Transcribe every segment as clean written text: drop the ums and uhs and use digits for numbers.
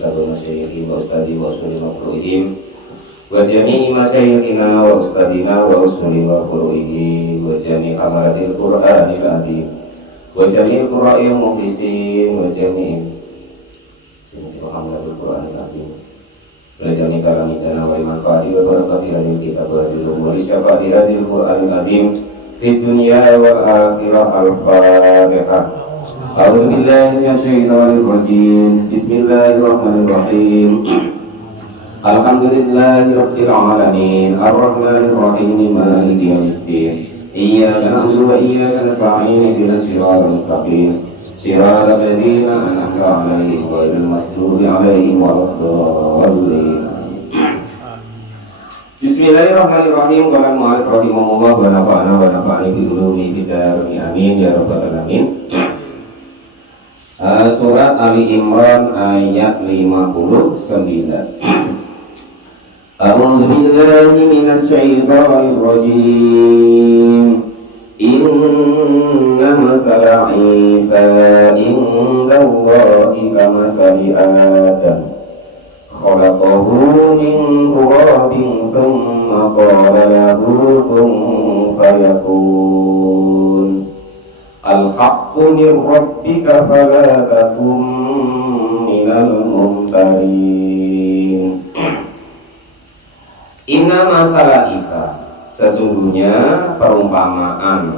kitab masyayikhi wa ustadi wa usuli wa furu'ihim wa jami'i masyayikhina wa ustadina wa usuli wa furu'ihi wa jami'i amalatil qur'anil azim wa jami'il qurra'il mukhlisin wa jami'i sinsi wa amalatil qur'anil azim wa jami'i kalamidana wa manfaati wa barakati hadil kitab wa hadil umuri syafati hadil qur'anil azim fi dunya wal akhirah. Al-Fatihah. A'udzu billahi minasyaitonir rajim. Bismillahirrahmanirrahim. Alhamdulillahi rabbil alamin. Arrahmanir rahim. Maliki yaumiddin. Iyyaka na'budu wa iyyaka nasta'in. Ihdinas siratal mustaqim. Siratal ladzina an'amta 'alaihim ghairil maghdubi 'alaihim waladdallin. Bismillahirrahmanirrahim. Qala al-mu'allif rahimahullah wa nafa'ana wa nafa'ani bi ulumi bidarin amin ya rabbal alamin. Surat Ali Imran ayat 59. A'udzu billahi minasy syaithanir rajim. Inna masala Isa indallahi kamasali Adam. Khalaqahu min turabin thumma qala lahu kun fayakun. Al-haqqu min rabbika fala takun minal mumtarin. Inna masalah Isa, sesungguhnya perumpamaan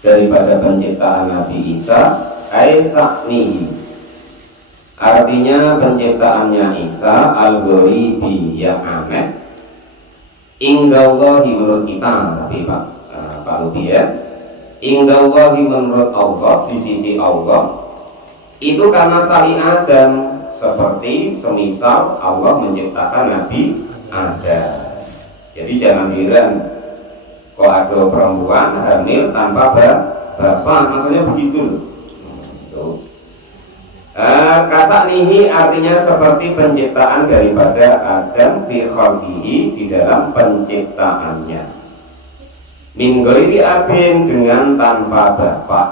daripada penciptaan Nabi Isa aisaknihi, artinya penciptaannya Isa al-ghoribi, yang aneh, indallahi menurut kita, tapi Pak Lubi ya, indallahi menurut Allah, di sisi Allah itu karena sali Adam, seperti semisal Allah menciptakan Nabi Adam. Jadi jangan heran kok ada perempuan hamil tanpa bapak, maksudnya begitu loh. Kasaknihi artinya seperti penciptaan daripada Adam fi khalqihi, di dalam penciptaannya. Min ghairi abin, dengan tanpa bapak.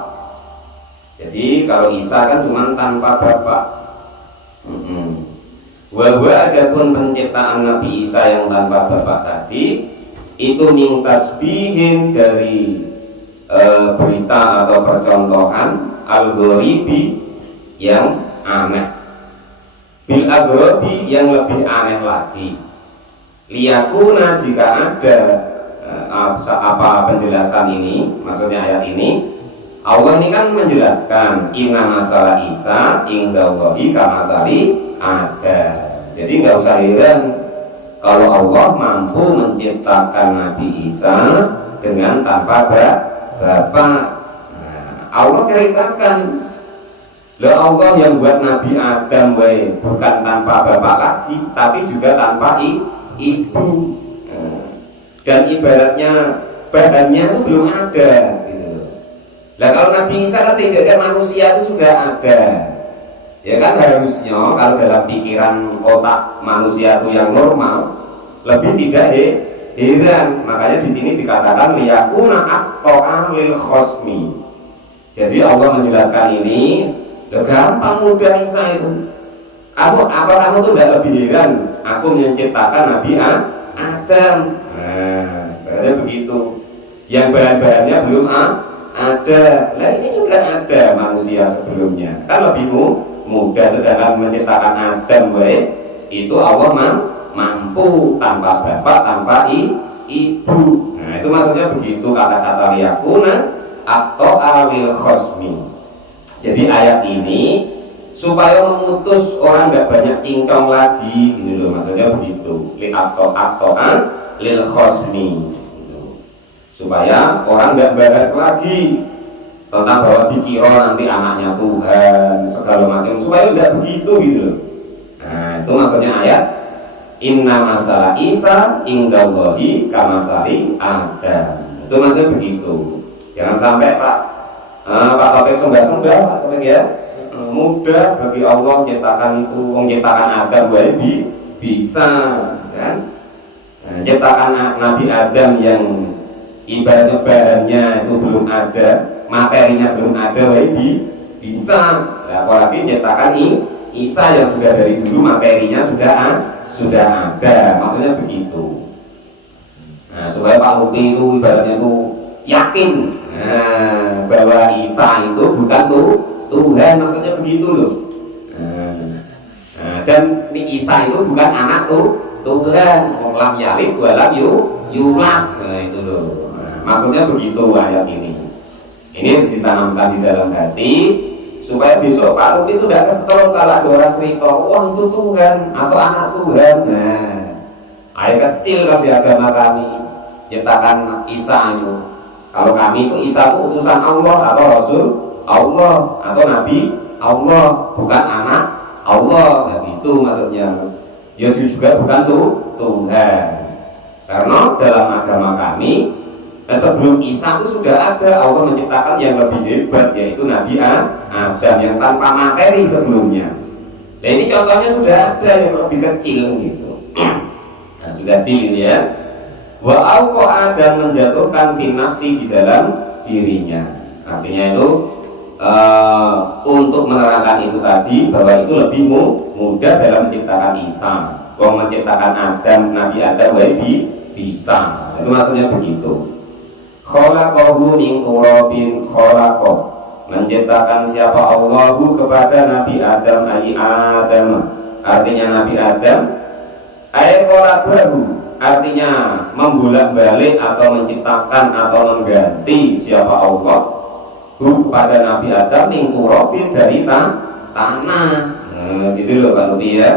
Jadi kalau Isa kan cuma tanpa bapak. Wahwa adapun penciptaan Nabi Isa yang tanpa bapak tadi itu min tasbihin, dari berita atau percontohan al-ghoribi, yang aneh, bil aghrabi, yang lebih aneh lagi. Liyakuna, jika ada apa penjelasan ini, maksudnya ayat ini, Allah ini kan menjelaskan inna masalah Isa indallahi kamasali Adam. Jadi nggak usah heran kalau Allah mampu menciptakan Nabi Isa dengan tanpa bapak. Allah ceritakan, lah Allah yang buat Nabi Adam bukan tanpa bapak lagi, tapi juga tanpa ibu. Dan ibaratnya badannya itu belum ada gitu loh. Lah kalau Nabi Isa kan sejak manusia itu sudah ada. Ya kan harusnya kalau dalam pikiran otak manusia itu yang normal lebih tidak heran. Makanya di sini dikatakan liyakuna at-ta'a lil khosmi. Jadi Allah menjelaskan ini, gampang mudah Isa itu. Kamu tuh tidak lebih heran aku menciptakan Nabi Adam. Berarti begitu. Yang bahan-bahannya belum ada. Nah ini sudah ada manusia sebelumnya. Kan lebih mudah, sedangkan menciptakan Adam itu Allah mampu tanpa bapak, tanpa ibu. Nah itu maksudnya begitu kata-kata liyakuna atau alil khosmi. Jadi ayat ini supaya memutus orang nggak banyak cincong lagi gitu loh, maksudnya begitu. Li atau lil khosmi gitu. Supaya orang nggak bahas lagi tentang bahwa dikira nanti anaknya Tuhan segala macam, supaya nggak begitu gitu loh. Nah itu maksudnya ayat inna masalah Isa indallahi kamasali Adam. Itu maksudnya begitu. Jangan sampai Pak Taufik sembah-sembah Pak Taufik ya, mudah bagi Allah menciptakan itu, menciptakan Adam bisa kan. Nah, ciptakan Nabi Adam yang ibaratnya bahannya itu belum ada, materinya belum ada, bisa. Nah, apalagi ciptakan Isa yang sudah dari dulu materinya sudah ada, maksudnya begitu. Nah, supaya Pak Luki itu ibaratnya itu yakin bahwa Isa itu bukan Tuhan, maksudnya begitu loh. Dan Isa itu bukan anak Tuhan, lam yalid walam yulad. Nah itu loh. Maksudnya begitu ayat ini. Ini harus ditanamkan di dalam hati supaya besok Pak Luki itu tidak kesetrum kalau ada orang cerita, wah itu Tuhan atau anak Tuhan. Nah, ayat kecil kan di agama kami ciptakan Isa itu. Kalau kami itu Isa itu utusan Allah atau Rasul Allah atau Nabi Allah, bukan anak Allah. Nah, itu maksudnya. Ya juga bukan Tuhan. Karena dalam agama kami sebelum Isa itu sudah ada Allah menciptakan yang lebih hebat, yaitu Nabi Adam yang tanpa materi sebelumnya. Nah ini contohnya sudah ada yang lebih kecil gitu. Nah, sudah pilih ya. Wa auqa dan menjatuhkan fi nafsi di dalam dirinya. Artinya itu untuk menerangkan itu tadi bahwa itu lebih mudah dalam menciptakan Isa. Wong menciptakan Adam, Nabi Adam bisa. Itu maksudnya begitu. Khalaqahu min turabin khalaqah, menciptakan siapa Allahu kepada Nabi Adam ai Adam, artinya Nabi Adam ai qalabahu, artinya membolak-balik atau menciptakan atau mengganti siapa Allah kepada Nabi Adam min turabin dari tanah. Gitu loh Pak Luki ya.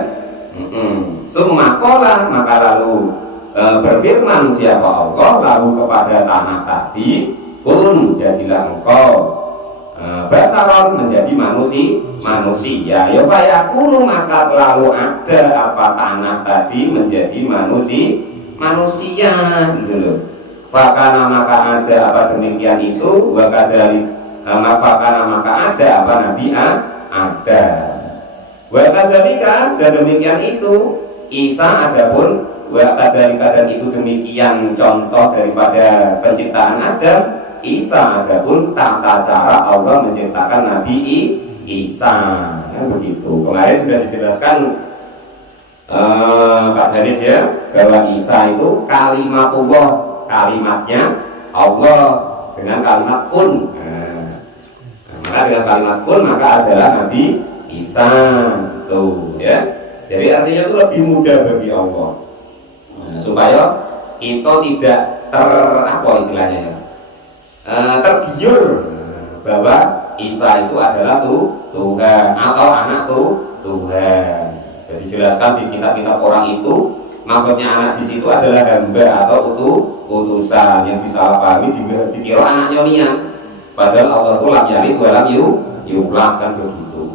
Summa qala, maka lalu berfirman siapa Allah lalu kepada tanah tadi, kun jadilah engkau basaron menjadi manusia ya fayakunu, maka lalu ada apa tanah tadi menjadi manusia gitu loh. Fakana maka ada apa demikian itu, wakadari fakana maka ada apa Nabi ada, wakadalika dan demikian itu Isa adapun wakadalika dan itu demikian contoh daripada penciptaan Adam. Isa adapun tata cara Allah menciptakan Nabi Isa ya, begitu. Kemarin sudah dijelaskan Pak Zanis ya bahwa Isa itu kalimatullah, kalimatnya Allah dengan kalimat kun. Maka dengan kalimat kun maka adalah Nabi Isa tuh ya. Jadi artinya itu lebih mudah bagi Allah. Supaya kita tidak apa istilahnya ya, tergiur bahwa Isa itu adalah Tuhan atau anak Tuhan. Jadi jelaskan di kitab-kitab orang itu maksudnya anak di situ adalah hamba atau utusan, yang disalahpahami dikira anak nyonian, padahal Allah itu lam yalid wa lam yulad kan begitu.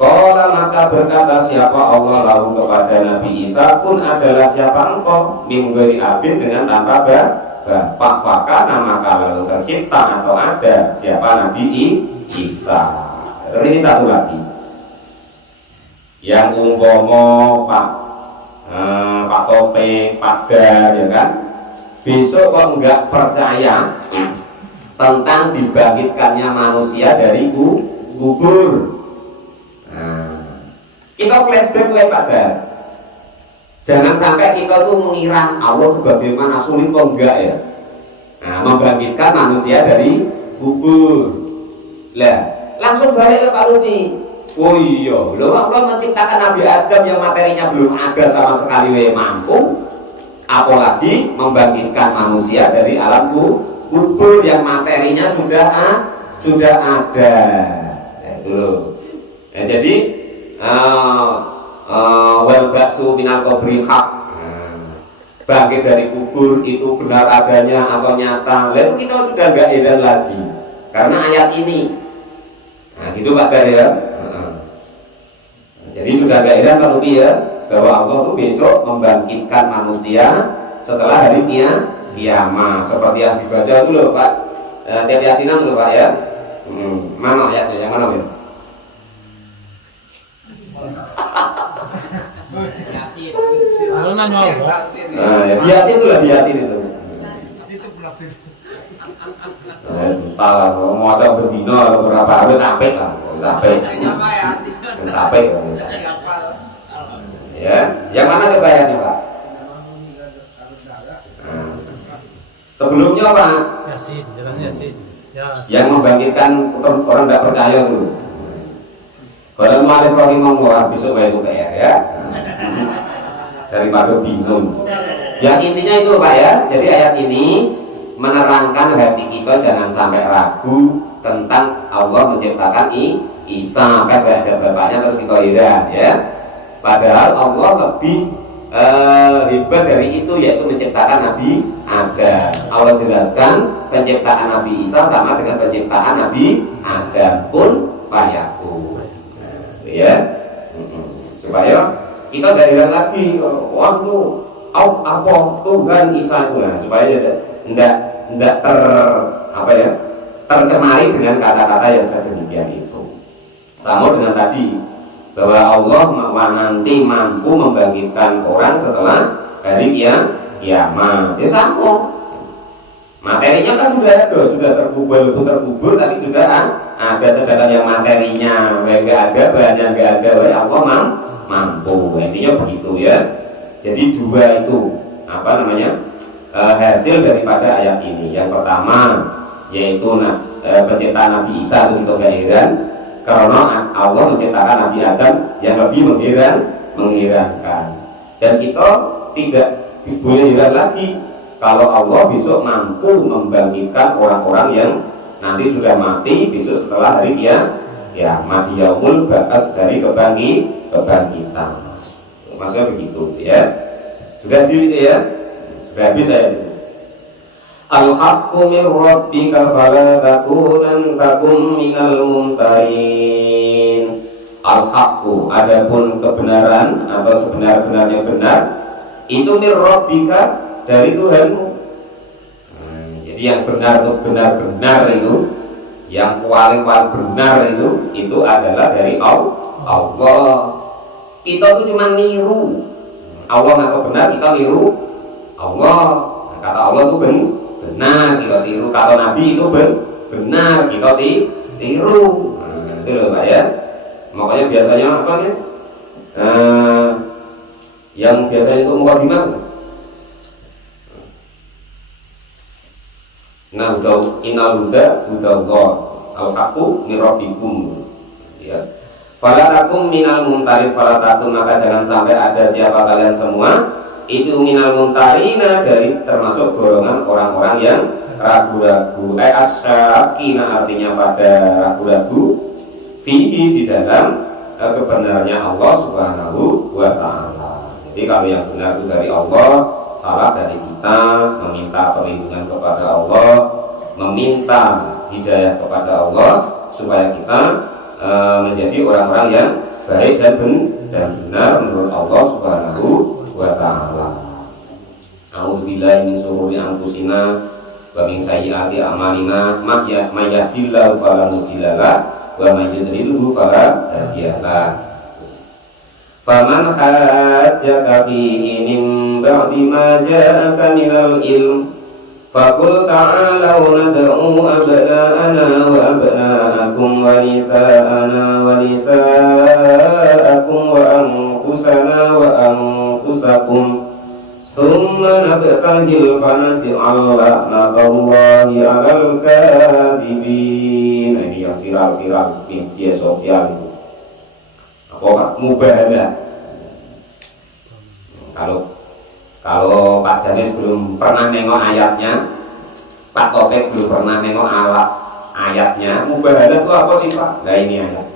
Qala maka berkata siapa Allah lalu kepada Nabi Isa, pun adalah siapa engkau min ghairi abin dengan tanpa bapak, fakana maka lalu tercipta atau ada siapa Nabi Isa. Ini satu lagi yang umpomo Pak Tope, Pak Dar ya kan, besok kok enggak percaya tentang dibangkitkannya manusia dari kubur. Kita flashback Pak Dar. Jangan sampai kita tuh mengira Allah itu bagaimana sulit kok enggak ya. Membangkitkan manusia dari kubur. Lah, langsung balik ke Pak Luki. Oh iya, loh Allah menciptakan Nabi Adam yang materinya belum ada sama sekali mampu, apalagi membangkitkan manusia dari alam kubur yang materinya sudah ada. Nah, itu loh. Nah, jadi wal baksu minal qabri haq, bangkit dari kubur itu benar adanya atau nyata. Lalu kita sudah enggak edan lagi karena ayat ini. Nah, gitu Pak Dar ya. Jadi sudah enggak edan Pak Rupi ya bahwa Allah itu besok membangkitkan manusia setelah hari kiamat. Seperti yang dibaca dulu loh Pak, tiap yasinan dulu Pak ya. Mana ayatnya? Yang mana ya? Lalu nanya Yasin itu lah, Yasin itu. Entahlah, mau coba berdino atau berapa harus sampai lah, sampai sampai ya. Yang mana coba ya coba? Sebelumnya Pak Yasin, jalan Yasin. yang membangkitkan orang tidak percaya dulu. Kalau Malik rahimahullah besok itu PR ya. Daripada bingung. Yang intinya itu Pak ya. Jadi ayat ini menerangkan hati kita jangan sampai ragu tentang Allah menciptakan Isa kan ada bapaknya terus kita heran ya. Padahal Allah lebih hebat dari itu, yaitu menciptakan Nabi Adam. Allah jelaskan penciptaan Nabi Isa sama dengan penciptaan Nabi Adam, pun fayakun. Ya, supaya kita dari lagi waktu apa Tuhan Isa itu, nah, supaya tidak tercemari dengan kata-kata yang sedemikian itu. Sama dengan tadi bahwa Allah nanti mampu membangkitkan orang setelah hari kiamat. Ya sama. Materinya kan sudah ada, sudah terkubur, tapi sudah ada, sedangkan yang materinya nggak ada, bahannya nggak ada, Allah mampu. Intinya begitu ya. Jadi dua itu hasil daripada ayat ini. Yang pertama yaitu penciptaan Nabi Isa itu kita nggak heran, karena Allah menciptakan Nabi Adam yang lebih mengherankan. Dan kita tidak boleh heran lagi kalau Allah besok mampu membangkitkan orang-orang yang nanti sudah mati besok setelah hari kiamat, yaumul ba'ats, dari kebangkitan. Maksudnya begitu ya. Sudah dulu ya. Sudah habis saya itu. Al-haqqu min rabbika fala takum minal mumtarin. Al-haqqu, adapun kebenaran atau sebenar-benarnya benar itu min rabbika, dari Tuhanmu. Jadi yang benar itu benar-benar itu, yang paling benar itu adalah dari Allah. Kita itu cuma niru Allah atau benar, kita niru Allah. Kata Allah itu benar, kita tiru. Kata Nabi itu benar, kita tiru. Itu loh Pak ya. Makanya biasanya apa nih? Yang biasanya itu mukadimah. Nah, innal huda hudallah, al-haqqu min rabbikum. Ya. Fala takum minal mumtarin, fala takum, maka jangan sampai ada siapa kalian semua itu minal mumtarina, dari termasuk golongan orang-orang yang ragu-ragu. Asyakina, artinya pada ragu-ragu fihi, di dalam kebenarannya Allah Subhanahu wa ta'ala. Jadi kalau yang benar itu dari Allah, salah dari kita, meminta perlindungan kepada Allah, meminta hidayah kepada Allah supaya kita menjadi orang-orang yang baik dan benar menurut Allah Subhanahu wa ta'ala. A'udzubillahi min syururi anfusina wa min sayyiati a'malina, may yahdihillahu fala mudilla lahu wa may yudlilhu fala hadiya lahu. Faman hajjaka fihi min ba'di ma ja'aka minal ilm faqul ta'alau nad'u abna'ana wa abna'akum wa nisa'ana wa nisa'akum wa anfusana wa anfusakum thumma nabtahil fanaj'al la'natallahi 'alal kadhibin. Nah, ini yang viral-viral di media sosial itu. Apa mubahalah. Kalau Pak Janis belum pernah nengok ayatnya, Pak Topek belum pernah nengok ayatnya, mubahalah itu apa sih Pak? Nah ini ayat.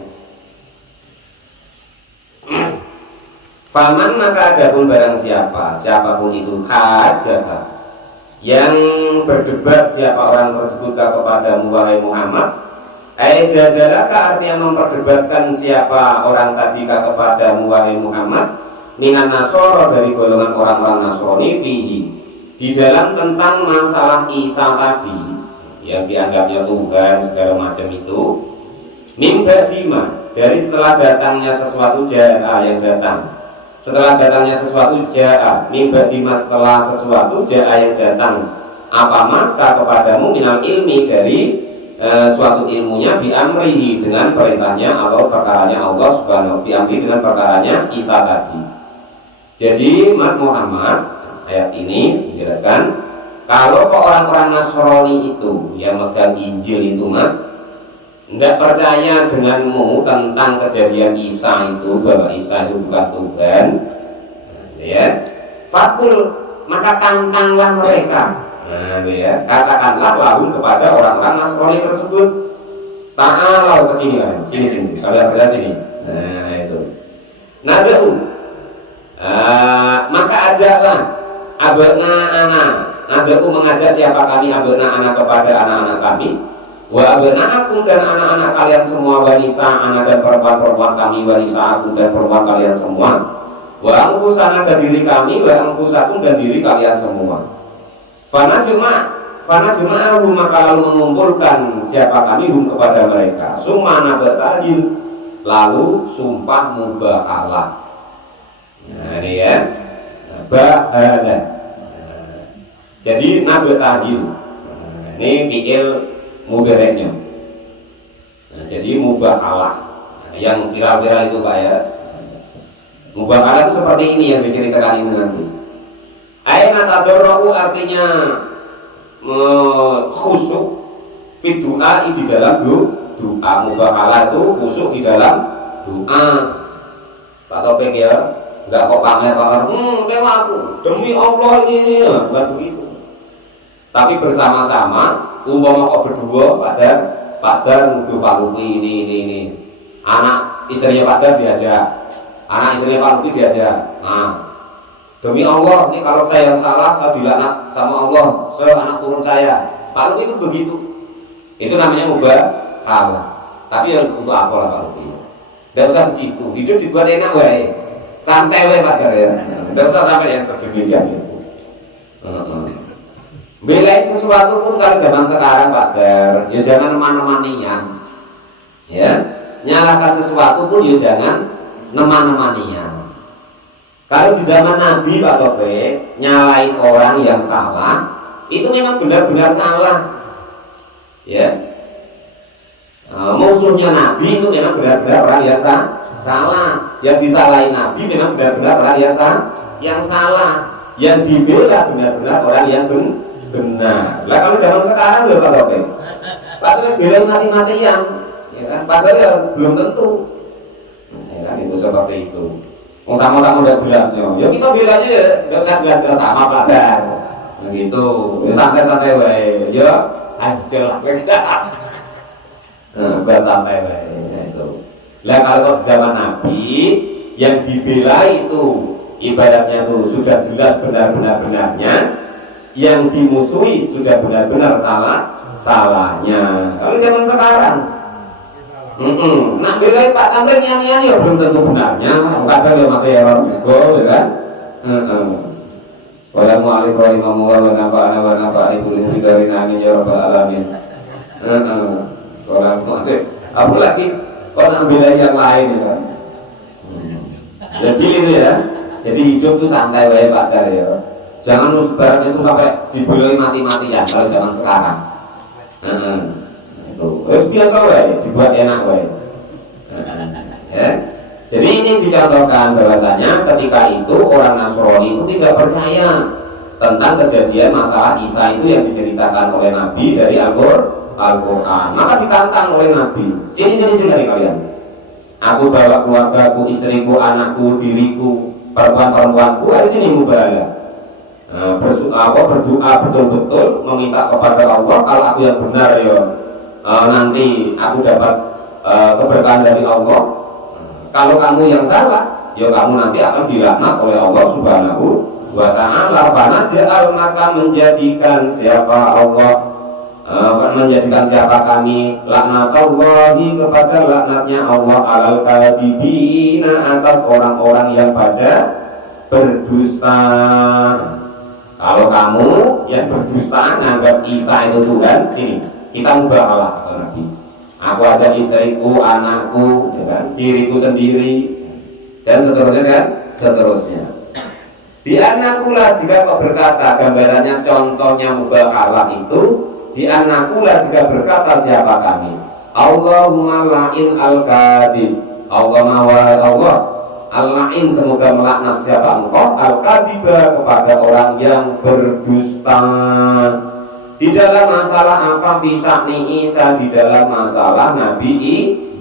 Faman, maka adapun barang siapapun itu hajjaka, yang berdebat siapa orang tersebut kepada wahai Muhammad, jadalaka, artinya memperdebatkan siapa orang tadi kepada wahai Muhammad, minan nasoro, dari golongan orang-orang Nasrani, fihi, di dalam tentang masalah Isa tadi yang dianggapnya Tuhan segala macam itu, min ba'dima, dari setelah datangnya sesuatu jaa, yang datang setelah datangnya sesuatu jaa, min ba'dima, setelah sesuatu jaa yang datang, apa maka kepadamu minal ilmi, dari suatu ilmunya biamrihi dengan perintahnya atau perkaranya Allah Subhanahu biamri dengan perkaranya Isa tadi. Jadi Muhammad ayat ini menjelaskan kalau kok orang-orang Nasrani itu yang megang Injil itu tidak percaya denganmu tentang kejadian Isa itu bahwa Isa itu bukan Tuhan, ya, fakul maka tantanglah mereka. Nah, ya, katakanlah lahum kepada orang-orang Nasrani tersebut, ta'alau ke sini kan, sini, kalian kerja sini. Nah itu. Nada'u, maka ajaklah abna anak. Nada'u mengajak siapa kami abna anak kepada anak-anak kami. Wa abna akum dan anak-anak kalian semua, wanisa anak dan perempuan-perempuan kami, wanisa akum dan perempuan kalian semua. Wa angfusana dan diri kami, wa angfusakum dan diri kalian semua. Fana juma'ahum maka lalu mengumpulkan siapa kami hum kepada mereka. Sumana bertahin lalu sumpah mubahalah. Nah ini ya, bahala. Jadi nabtahin. Ini fiil mudhareknya. Nah, jadi mubahalah. Yang viral-viral itu Pak ya. Mubahalah itu seperti ini yang diceritakan ini nanti. Aina tadarru artinya khusyuk fi doa di dalam doa. Mubahalah itu khusyuk di dalam doa. Pak Topik ya, enggak kok pamer-pamer, tewa aku demi Allah ini ya, bukan begitu. Tapi bersama-sama, umpama kok berdua pada nuduh Pak Luki ini. Anak istrinya Pak Dar diajak, anak istrinya Pak Luki diajak. Nah, demi Allah, ini kalau saya yang salah, saya dilaknat sama Allah, saya anak turun saya. Pak Luki itu begitu. Itu namanya mubahalah. Tapi ya untuk apa lah Pak Luki? Tidak usah begitu. Hidup dibuat enak wae. Santai wae Pak Dar ya. Tidak usah sampai yang sedemikian itu. Belain sesuatu pun kalau zaman sekarang Pak Dar, ya jangan neman-nemanian. Ya, nyalakan sesuatu pun ya jangan neman-nemanian. Kalau di zaman Nabi Pak Topik, nyalain orang yang salah, itu memang benar-benar salah. Ya, musuhnya Nabi itu memang benar-benar orang yang salah. Yang disalahin Nabi memang benar-benar orang yang salah. Yang dibela benar-benar orang yang benar. Lah kalau zaman sekarang loh Pak Topik, Pak Topik bela mati-matian, ya kan? Padahal ya belum tentu. Ya kan itu seperti itu. Sama-sama udah jelasnya. Ya kita bedanya ya enggak usah jelas-jelas sama Pak Dar. Begitu. Ya santai-santai wae. Ya aja lah kita. Buat santai wae itu. Lah kalau di zaman Nabi yang dibela itu ibaratnya tuh sudah jelas benar-benarnya, yang dimusuhi sudah benar-benar salahnya. Kalau zaman sekarang nak belain Pak Tamrin nian ya belum tentu benarnya. Kadang ya masih error juga, ya kan? Wala mu'alif rahimahullah wa nafa'ana wa nafa'ani kulli bidarin amin ya rabbal alamin. Wala mu'alif apa lagi? Kok nak belain yang lain ya kan? Jadi itu ya. Jadi hidup tuh santai wae Pak Dar ya. Jangan sebaran itu sampai dibelai mati-matian kalau zaman sekarang. Itu biasa wae, dibuat enak wae. Ya. Jadi ini dicontohkan bahwasanya ketika itu orang Nasrani itu tidak percaya tentang kejadian masalah Isa itu yang diceritakan oleh Nabi dari Al-Quran. Maka ditantang oleh Nabi. Sini dari kalian. Aku bawa keluargaku, istriku, anakku, diriku, perempuan-perempuanku, di sini mubahalah. Berdoa betul-betul meminta kepada Allah kalau aku yang benar ya. Nanti aku dapat keberkahan dari Allah. Kalau kamu yang salah, ya kamu nanti akan dilaknat oleh Allah Subhanahu wa ta'ala. Fanaj'al maka menjadikan siapa Allah, menjadikan siapa kami laknatullahi kepada laknatnya Allah alal kadibina atas orang-orang yang pada berdusta. Kalau kamu yang berdusta nganggap Isa itu Tuhan, sini kita mubahalah kata Nabi. Aku ajak istriku, anakku, ya kan, diriku sendiri, dan seterusnya kan, seterusnya. Di anakula jika kau berkata gambarannya contohnya mubahalah itu bi annakula jika berkata siapa kami, Allahumma la'in al-kadhib, Allah al-la'in semoga melaknat siapa engkau al-kadhiba kepada orang yang berdusta. Di dalam masalah apa? Fisa'ni Isa, di dalam masalah Nabi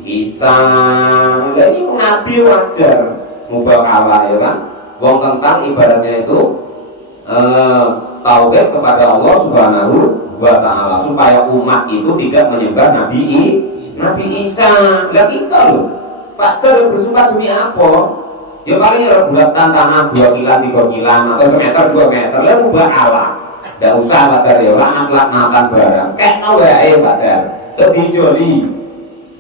Isa. Jadi Nabi wajar mubakalah ya kan, wong tentang ibaratnya itu tauhid kepada Allah Subhanahu wa Ta'ala, supaya umat itu tidak menyembah Nabi Isa. Lah kita loh Pak Ter bersumpah demi apa? Ya paling ya buat tantangan 2 kilan 3 kilan atau semeter 2 meter lah mubakalah. Nggak usah Pak Ter ya laknat-laknatan barang kekno wae Pak Ter sedih joli.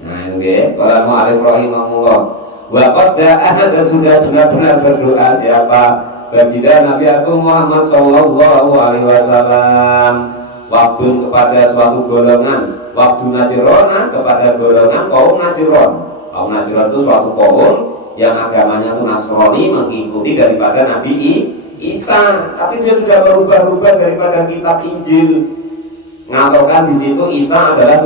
Nah itu kalau mau alif rahimahullah wa qad da'a, dan sudah benar-benar berdoa siapa baginda Nabi Agung Muhammad sallallahu alaihi wasallam, waktu kepada suatu golongan, waktu Najrona kepada golongan kaum Najron. Kaum Najron itu suatu kaum yang agamanya itu Nasrani, mengikuti daripada Nabi Isa, tapi dia sudah berubah-ubah daripada kitab Injil, mengatakan di situ Isa adalah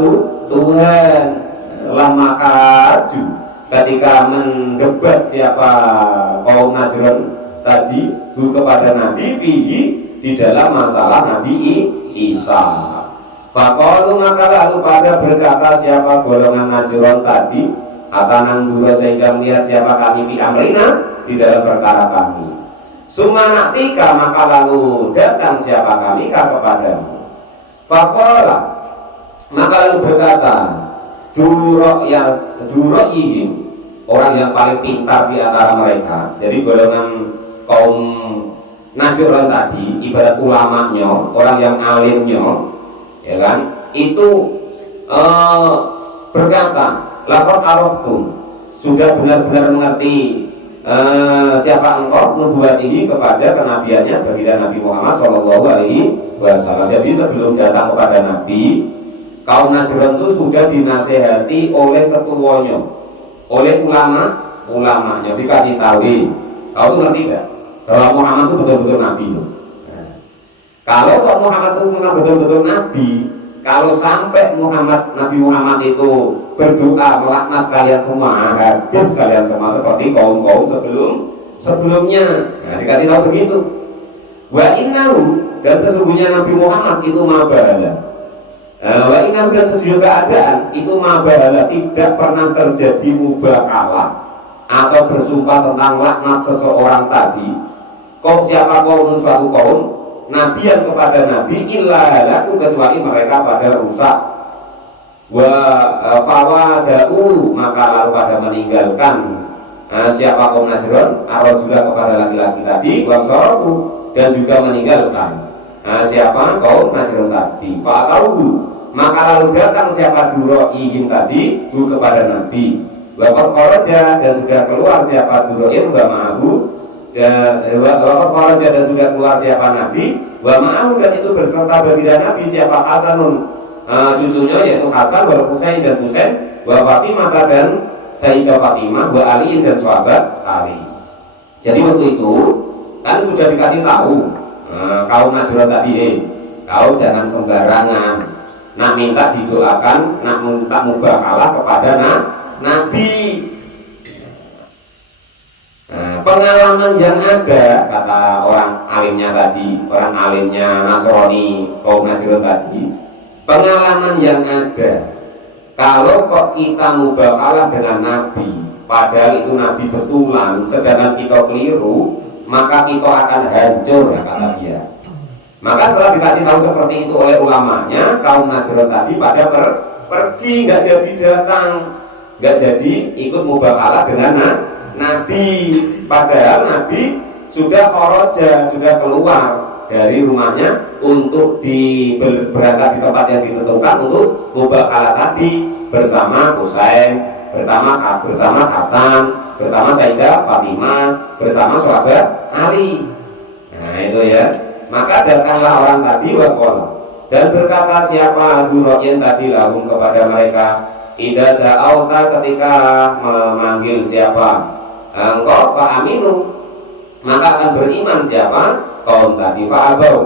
Tuhan. Lama kaju ketika mendebat siapa kaum Najron tadi kepada Nabi fihi, di dalam masalah Nabi Isa. Faqalu, maka lalu pada berkata siapa golongan Najron tadi, atanang dura sehingga melihat siapa kami fi amrina, di dalam perkara kami. Sumanaktika, maka lalu datang siapa kami kepadamu. Faqala, maka lalu berkata Duro'ihim, orang yang paling pintar di antara mereka. Jadi golongan kaum Najron tadi ibarat ulamanya, orang yang alimnya, ya kan? Itu berkata, laqad araftum, sudah benar-benar mengerti siapa engkau nubuatihi, kepada kenabiannya baginda Nabi Muhammad sallallahu alaihi wasallam. Jadi sebelum datang kepada Nabi, kaum Najron itu sudah dinasehati oleh ketuanya, oleh ulamanya, dikasih tahu, kau tuh ngerti gak bahwa Muhammad itu betul-betul Nabi. Kalau kok Muhammad itu memang betul-betul Nabi, kalau sampai Nabi Muhammad itu berdoa melaknat kalian semua, habis kalian semua seperti kaum-kaum sebelumnya. Nah, dikasih tahu begitu. Wa innahu, dan sesungguhnya Nabi Muhammad itu mabahala. Wa innahu, dan sesungguhnya keadaan itu mabahala, tidak pernah terjadi mubakalah atau bersumpah tentang laknat seseorang tadi. Kau siapa kaum suatu kaum nabian kepada nabi, illa halaku, kecuali mereka pada rusak. Wa fawadau, maka lalu pada meninggalkan siapa kaum Najron arrojula, kepada laki-laki tadi, wa sarafu, dan juga meninggalkan siapa kaum Najron tadi. Fa'atauhu, maka lalu datang siapa Duro'ihim tadi kepada Nabi. Waqad kharaja, dan sudah keluar siapa Duro'ihim wa ma'ahu, waqad kharaja, dan sudah keluar siapa Nabi wa ma'ahu, dan itu berserta baginda Nabi siapa Hasanun, cucunya yaitu Hasan, wa Husain dan Husain, wa Fatimah dan Sayyidah Fatimah, wa Ali dan sahabat Ali. Jadi waktu itu kan sudah dikasih tahu kaum Najron tadi, kau jangan sembarangan nak minta didoakan, nak minta mubakalah kepada Nabi. Pengalaman yang ada, kata orang alimnya tadi, orang alimnya Nasrani kaum Najron tadi, pengalaman yang ada, kalau kok kita mubakalah dengan Nabi, padahal itu Nabi betulan, sedangkan kita keliru, maka kita akan hancur, ya, kata dia. Maka setelah dikasih tahu seperti itu oleh ulamanya, kaum Najron tadi pada pergi, nggak jadi datang, nggak jadi ikut mubakalah dengan Nabi. Padahal Nabi sudah kharaja, sudah keluar dari rumahnya untuk berangkat di tempat yang ditentukan untuk mubakalah tadi bersama Husain, bersama Hasan, bersama Sayyidah Fatimah, bersama sahabat Ali. Nah itu ya. Maka datanglah orang tadi waqala, dan berkata siapa Duro'in tadi lahum kepada mereka, idza da'auta, ketika memanggil siapa engkau, fa aminu, maka akan beriman siapa kaum tadi, fa abau,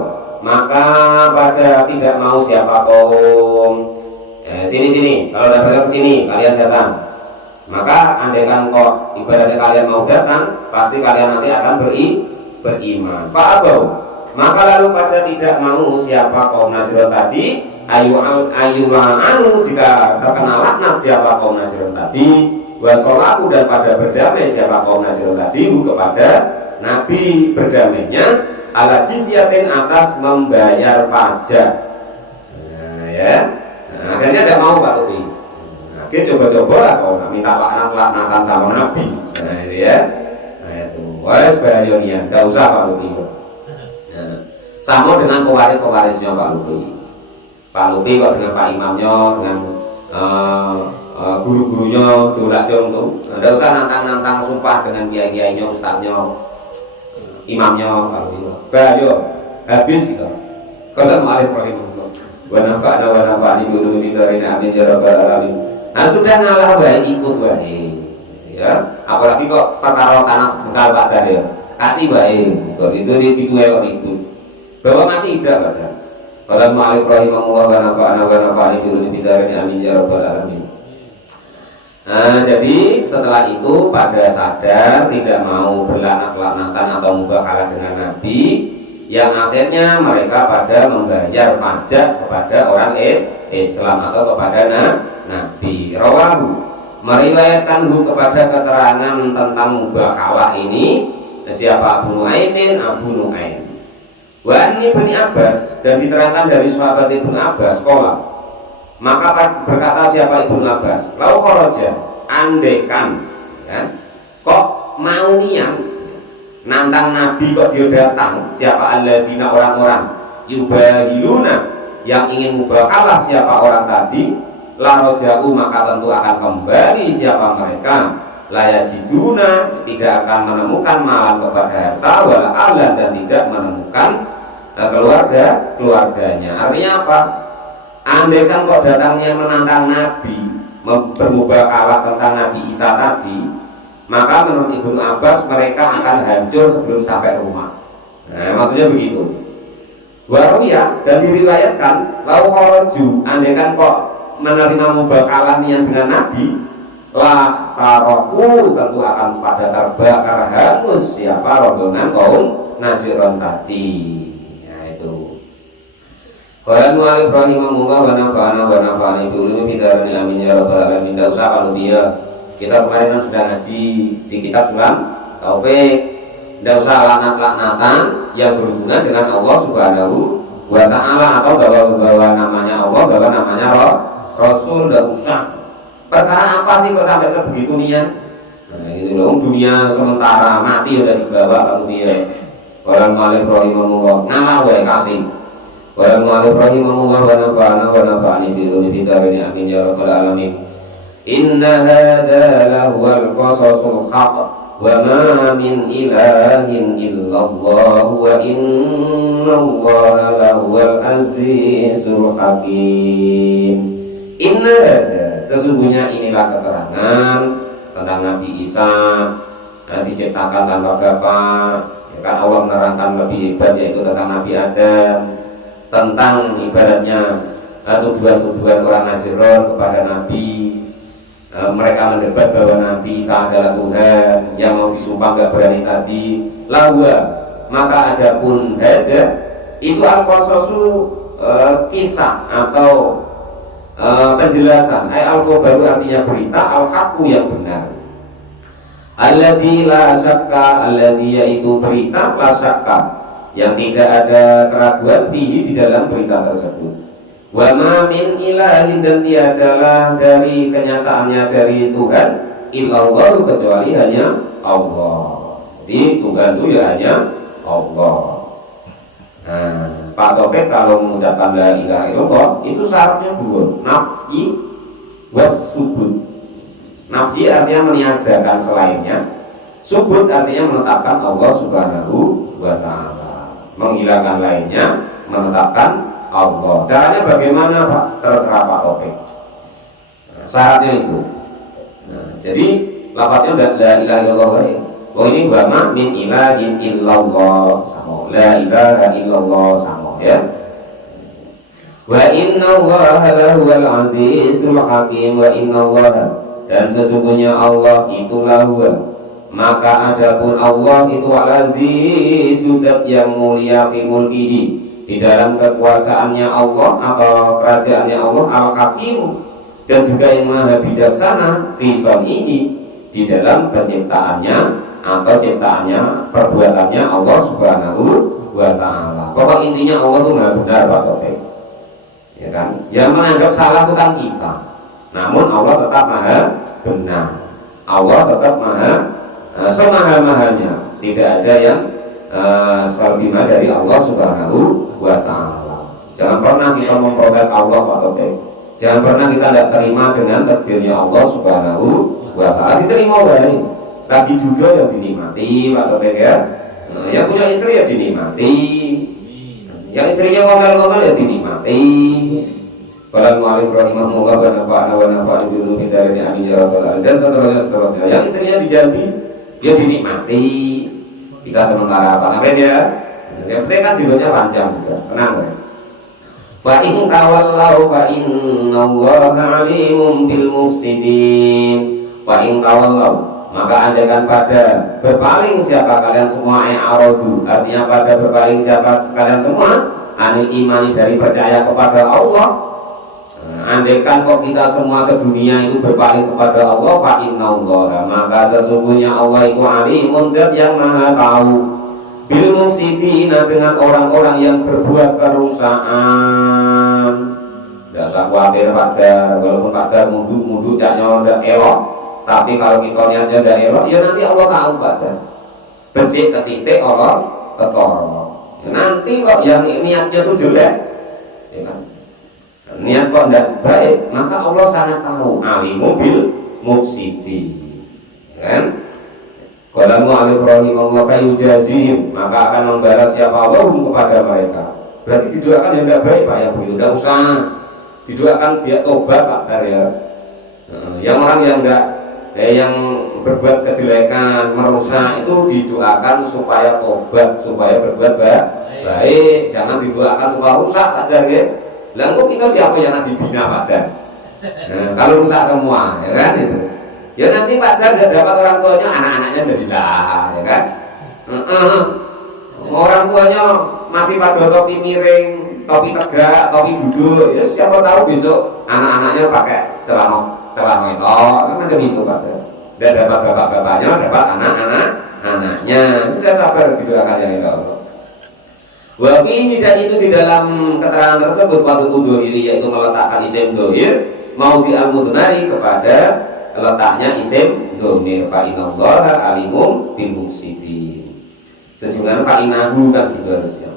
maka pada tidak mau siapa kaum. Sini, kalau datang ke sini kalian datang. Maka andaikan kok ibaratnya kalian mau datang, pasti kalian nanti akan beriman. Fa'abau, maka lalu pada tidak mau siapa kaum Najran tadi, ayula'anu jika terkena laknat siapa kaum Najran tadi, wasolahu dan pada berdamai siapa kaum Najran tadi kepada Nabi berdamainya ala jizyatin atas membayar pajak. Nah, ya. Nah, akhirnya tidak mau Pak Lupi. Nah, dia coba-coba lah kalau minta laknat-laknatan sama Nabi. Nah itu ya. Nah itu. Wes bayonian, tidak usah Pak Lupi. Nah, sama dengan pewaris-pewarisnya Pak Lupi. Pak Lupi kok dengan Pak Imamnya, dengan guru-gurunya diulak jom tuh. Tidak usah nantang-nantang sumpah dengan kiai-kiainya, ustadznya, imamnya Pak Lupi. Bayo habis gitu. Kalau Mu'alif rahimahullah. Wa nafa'na wa nafa'ni bi ulumi darina amin ya rabbal alamin. Nah sudah ngalah wae ikut wae. Ya, apalagi kok perkara tanah sejengkal Pak Dar ya. Kasih wae. Itu ya itu. Bahwa mati tidak pada. Qala Mu'alif rahimahullah wa nafa'na wa nafa'ni bi ulumi darina amin ya rabbal alamin. Nah, jadi setelah itu pada sadar tidak mau berlaknat-laknatan atau mubakalah dengan Nabi, yang akhirnya mereka pada membayar pajak kepada orang Islam atau kepada Nabi. Rawahu meriwayatkan kepada keterangan tentang mubakalah ini siapa Abu Nu'aim. Wa anni bin Abbas, dan diterangkan dari sahabat Ibnu Abbas qala, maka berkata siapa Ibnu Abbas, lau kharaja, andekan ya, kok mau niat nantang Nabi kok dia datang, siapa alladzina orang-orang yubahiluna yang ingin mubakalah siapa orang tadi, la roja'u maka tentu akan kembali siapa mereka, la yajiduna tidak akan menemukan malam kepada harta wala ahlan dan tidak menemukan keluarganya. Artinya apa? Andaikan kok datangnya menantang Nabi bermubakalah tentang Nabi Isa tadi, maka menurut Ibnu Abbas mereka akan hancur sebelum sampai rumah. Nah, maksudnya begitu. Warawiyah, dan diriwayatkan lau kharaju, andaikan kok menerima mubakalah yang dengan Nabi, lah taroku tentu akan pada terbakar hangus siapa rombongan kaum Najran tadi. Nah itu. Qala Mu'alif rahimahullah wa nafa'ani bi ulumi fidarani amin ya rabbal alamin. Tidak usah kalau dia, kita kemarin kan sudah ngaji di kitab Sulam Taufik, tidak usah laknat-laknatan yang berhubungan dengan Allah Subhanahu wa Ta'ala atau bawa namanya Allah, bawa namanya Rasul. Tidak usah. Perkara apa sih kok sampai sebegitu niat? Nah ini loh, dunia sementara mati udah dibawa kalau dia. Orang Mu'alif rahimahullah ngalah wae kasih. Orang Mu'alif rahimahullah wa nafa'ani bi ulumi fidarani amin ya rabbal alamin. Inna hadza lahuwal qasasul haqq wa ma min ilahin illallah wa innallaha lahuwal azizul hakim. Inna hadza, sesungguhnya inilah keterangan tentang Nabi Isa diciptakan tanpa bapa. Ya kan Allah menerangkan lebih hebat yaitu tentang Nabi Adam, tentang ibaratnya tuduhan-tuduhan orang Najran kepada Nabi. Mereka mendebat bahwa Nabi Isa adalah Tuhan, yang mau disumpah gak berani tadi. Lawa, maka adapun hada itu al-qasasu, kisah atau penjelasan. Al-khabaru artinya berita, al-haqqu yang benar. Alladzi la syakka, alladzi yaitu berita la syakka yang tidak ada keraguan fihi di dalam berita tersebut. Wa ma min ilahin, dan tiadalah dari kenyataannya dari Tuhan illallah kecuali hanya Allah. Jadi Tuhan itu ya hanya Allah. Nah, Pak Topik kalau mengucapkan la ilaha illallah itu syaratnya dua, nafyi was subut. Nafyi artinya meniadakan selainnya, subut artinya menetapkan Allah Subhanahu wa Ta'ala, menghilangkan lainnya, menetapkan Allah. Caranya bagaimana Pak? Terserah Pak Topik. Nah, syaratnya itu. Nah, jadi lafadznya la ilaha illallah. Oh ini wa ma min ilahin illallah sama. La ilaha illallah sama. ya. Wa inna Allaha lahuwal azizul hakim. Wa inna Allaha, dan sesungguhnya Allah itulah maka adapun Allah itu al-aziz, sudat yang mulia fi mulkihi, di dalam kekuasaannya Allah atau kerajaannya Allah, al-hakim, dan juga yang maha bijaksana fi ini, di dalam penciptaannya atau ciptaannya, perbuatannya Allah Subhanahu wa ta'ala. Pokok intinya Allah itu maha benar, Pak Taufik, ya kan? Yang menganggap salah itu kan kita, namun Allah tetap maha benar. Allah tetap maha semaha-mahanya, tidak ada yang lebih dari Allah Subhanahu wa ta'ala. Jangan pernah kita memprotes Allah, Pak Taufik. Jangan pernah kita tidak terima dengan takdirnya Allah Subhanahu wa ta'ala. Diterima baik, lagi duduk yang dinikmati, Pak Taufik ya. Yang punya istri ya dinikmati, yang istrinya ngomel-ngomel ya dinikmati. Qala al-mu'allif rahimahullah wa nafa'ana wa nafa'ana bi ulumi darini amin ya rabbal alamin, dan seterusnya. Yang istrinya dijabi dia dinikmati, bisa sementara apa namanya ya. Yang penting kan hidupnya panjang juga, tenang ya. Fa in tawallau fa innallaha alimun bil mufsidin. Fa in tawallau, maka andaikan pada berpaling siapa kalian semua, a'radu, artinya pada berpaling siapa kalian semua, anil imani, dari percaya kepada Allah. Andaikan kok kita semua sedunia itu berpaling kepada Allah, fa innallaha, maka sesungguhnya Allah itu alimun, zat yang maha tahu, bil mufsidina, dengan orang-orang yang berbuat kerusakan. Tidak usah khawatir Pak Dar, walaupun Pak Dar munduk-munduk caknya tidak elok, tapi kalau kita niatnya tidak elok, ya nanti Allah tahu Pak Dar. Becik ke titik Allah ketoro. Ya, nanti kok yang niatnya itu jelek, ya kan? Niat kok tidak baik, maka Allah sangat tahu, alimu bil mufsidi, kan? Qala al-mu'allif rahimahullah fa yujazihim, maka akan membalas siapa Allah kepada mereka. Berarti didoakan yang tidak baik Pak ya, begitu. Tidak usah didoakan biar tobat Pak Dar ya. Yang orang yang tidak yang berbuat kejelekan, merusak, itu didoakan supaya tobat, supaya berbuat baik. Jangan didoakan supaya rusak Pak Dar ya. Lalu kita siapa yang nak dibina Pak Dar? Kalau rusak semua, ya kan itu. Ya nanti Pak Dar tidak dapat orang tuanya, anak-anaknya jadilah, ya kan? Orang tuanya masih pada topi miring, topi tegak, topi duduk. Ya siapa tahu besok anak-anaknya pakai celana itu, kan macam itu Pak Dar. Tidak dapat bapak-bapaknya, dapat anak-anaknya. Sudah sabar gitu akan yang Allah. Wa fihi, dan itu di dalam keterangan tersebut, pada udhiri, yaitu meletakkan isim dohir mau di al-mudmari kepada letaknya isim domir. Fa innallaha alimum bil mufsidin. Sejumlah fa innahu kan gitu harusnya.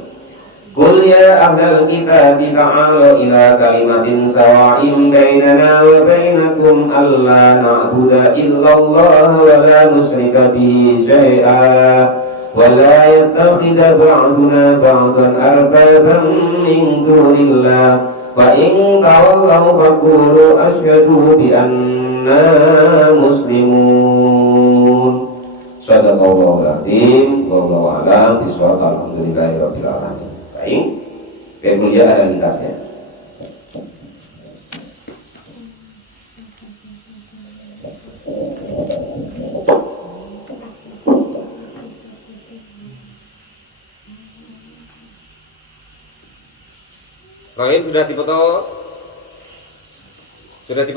Qul ya ahlal kitab ta'alu ila kalimatin sawa'in bainana wa bainakum alla na'budu illallah wa la nusyrika bihi syai'a ولا يتخذ بعضنا بعضا أربابا من دون الله فإن تولوا فقولوا أشهدوا بأننا مسلمون. صدق الله العظيم. والله أعلم بishawab. Alhamdulillahirabbil alamin. Baik, kayak kuliah ada lintasnya. Rahim sudah dipoto? Sudah dipoto?